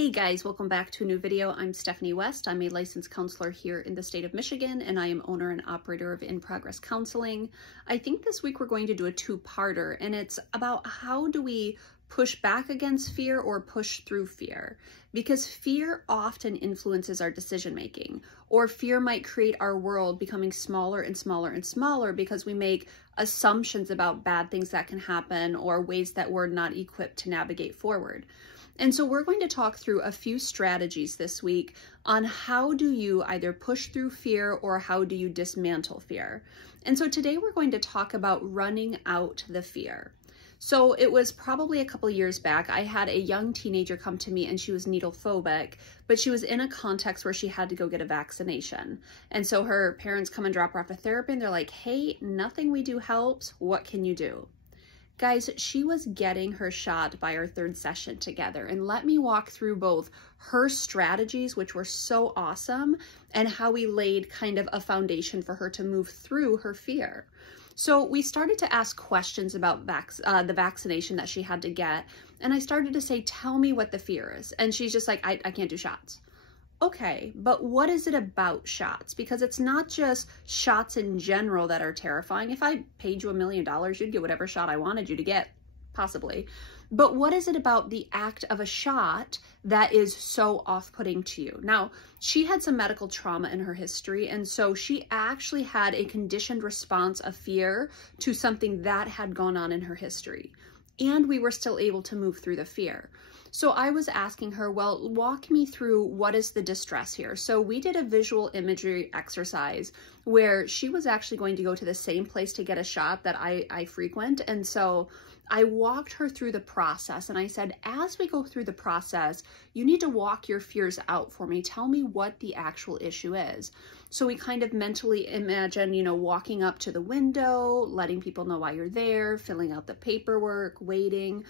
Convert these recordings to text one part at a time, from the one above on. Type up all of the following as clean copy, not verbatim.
Hey guys, welcome back to a new video. I'm Stephanie West. I'm a licensed counselor here in the state of Michigan, and I am owner and operator of In Progress Counseling. I think this week we're going to do a two-parter, and it's about how do we push back against fear or push through fear? Because fear often influences our decision-making, or fear might create our world becoming smaller and smaller and smaller because we make assumptions about bad things that can happen or ways that we're not equipped to navigate forward. And so we're going to talk through a few strategies this week on how do you either push through fear or how do you dismantle fear. And so today we're going to talk about running out the fear. So it was probably a couple years back, I had a young teenager come to me and she was needle phobic, but she was in a context where she had to go get a vaccination. And so her parents come and drop her off at therapy and they're like, hey, nothing we do helps. What can you do? Guys, she was getting her shot by our third session together, and let me walk through both her strategies, which were so awesome, and how we laid kind of a foundation for her to move through her fear. So we started to ask questions about the vaccination that she had to get, and I started to say, tell me what the fear is. And she's just like, I can't do shots. Okay, but what is it about shots? Because it's not just shots in general that are terrifying. If I paid you $1 million, you'd get whatever shot I wanted you to get, possibly. But what is it about the act of a shot that is so off-putting to you? Now, she had some medical trauma in her history, and so she actually had a conditioned response of fear to something that had gone on in her history. And we were still able to move through the fear. So I was asking her, well, walk me through what is the distress here. So we did a visual imagery exercise where she was actually going to go to the same place to get a shot that I frequent. And so I walked her through the process and I said, as we go through the process, you need to walk your fears out for me. Tell me what the actual issue is. So we kind of mentally imagine, walking up to the window, letting people know why you're there, filling out the paperwork, waiting.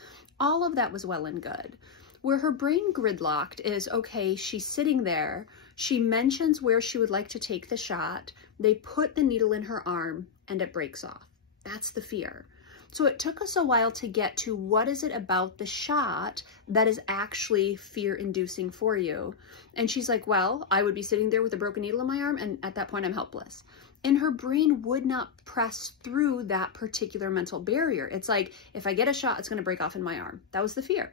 All of that was well and good. Where her brain gridlocked is, okay, she's sitting there. She mentions where she would like to take the shot. They put the needle in her arm and it breaks off. That's the fear. So it took us a while to get to what is it about the shot that is actually fear-inducing for you. And she's like, well, I would be sitting there with a broken needle in my arm, and at that point I'm helpless. And her brain would not press through that particular mental barrier. It's like, if I get a shot, it's going to break off in my arm. That was the fear.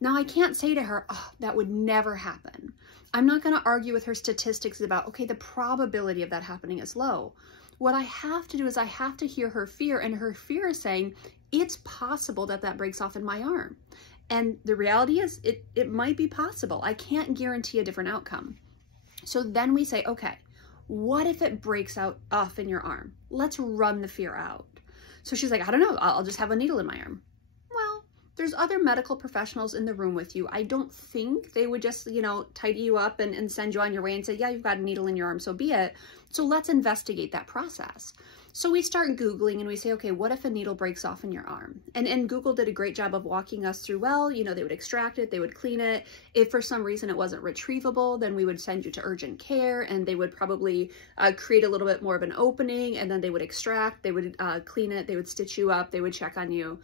Now I can't say to her, oh, that would never happen. I'm not going to argue with her statistics about, okay, the probability of that happening is low. What I have to do is I have to hear her fear, and her fear is saying, it's possible that that breaks off in my arm. And the reality is it might be possible. I can't guarantee a different outcome. So then we say, okay, what if it breaks off in your arm? Let's run the fear out. So she's like, I don't know, I'll just have a needle in my arm. Well, there's other medical professionals in the room with you. I don't think they would just, tidy you up and send you on your way and say, yeah, you've got a needle in your arm, so be it. So let's investigate that process. So we start Googling and we say, okay, what if a needle breaks off in your arm? And Google did a great job of walking us through, well, they would extract it, they would clean it. If for some reason it wasn't retrievable, then we would send you to urgent care and they would probably create a little bit more of an opening, and then they would extract, they would clean it, they would stitch you up, they would check on you.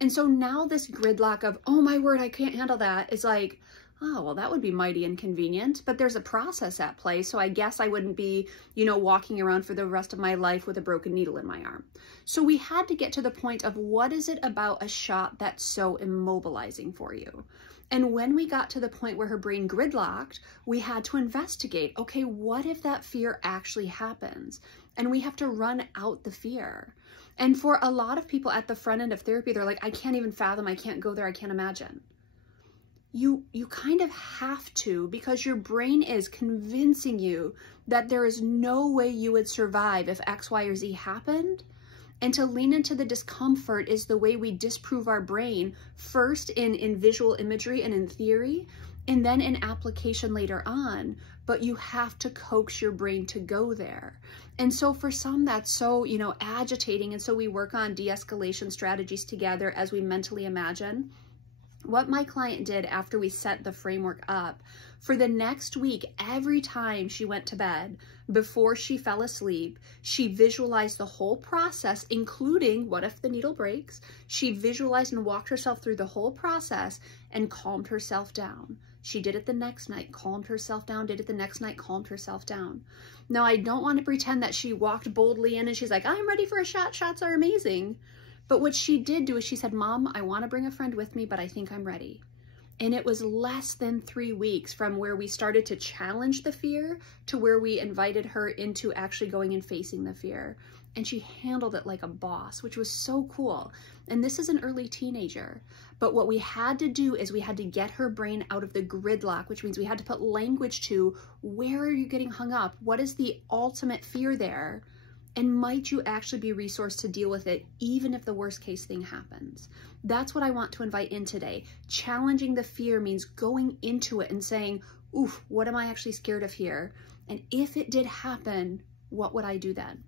And so now this gridlock of, oh my word, I can't handle that, is like, oh, well, that would be mighty inconvenient, but there's a process at play, so I guess I wouldn't be, walking around for the rest of my life with a broken needle in my arm. So we had to get to the point of, what is it about a shot that's so immobilizing for you? And when we got to the point where her brain gridlocked, we had to investigate, okay, what if that fear actually happens? And we have to run out the fear. And for a lot of people at the front end of therapy, they're like, I can't even fathom, I can't go there, I can't imagine. You kind of have to, because your brain is convincing you that there is no way you would survive if X, Y, or Z happened. And to lean into the discomfort is the way we disprove our brain, first in visual imagery and in theory, and then in application later on. But you have to coax your brain to go there. And so for some, that's so, agitating. And so we work on de-escalation strategies together as we mentally imagine. What my client did after we set the framework up, for the next week, every time she went to bed, before she fell asleep, she visualized the whole process, including what if the needle breaks. She visualized and walked herself through the whole process and calmed herself down. She did it the next night, calmed herself down, did it the next night, calmed herself down. Now, I don't want to pretend that she walked boldly in and she's like, I'm ready for a shot. Shots are amazing. But what she did do is she said, Mom, I want to bring a friend with me, but I think I'm ready. And it was less than 3 weeks from where we started to challenge the fear to where we invited her into actually going and facing the fear. And she handled it like a boss, which was so cool. And this is an early teenager. But what we had to do is we had to get her brain out of the gridlock, which means we had to put language to, where are you getting hung up? What is the ultimate fear there? And might you actually be resourced to deal with it, even if the worst case thing happens? That's what I want to invite in today. Challenging the fear means going into it and saying, oof, what am I actually scared of here? And if it did happen, what would I do then?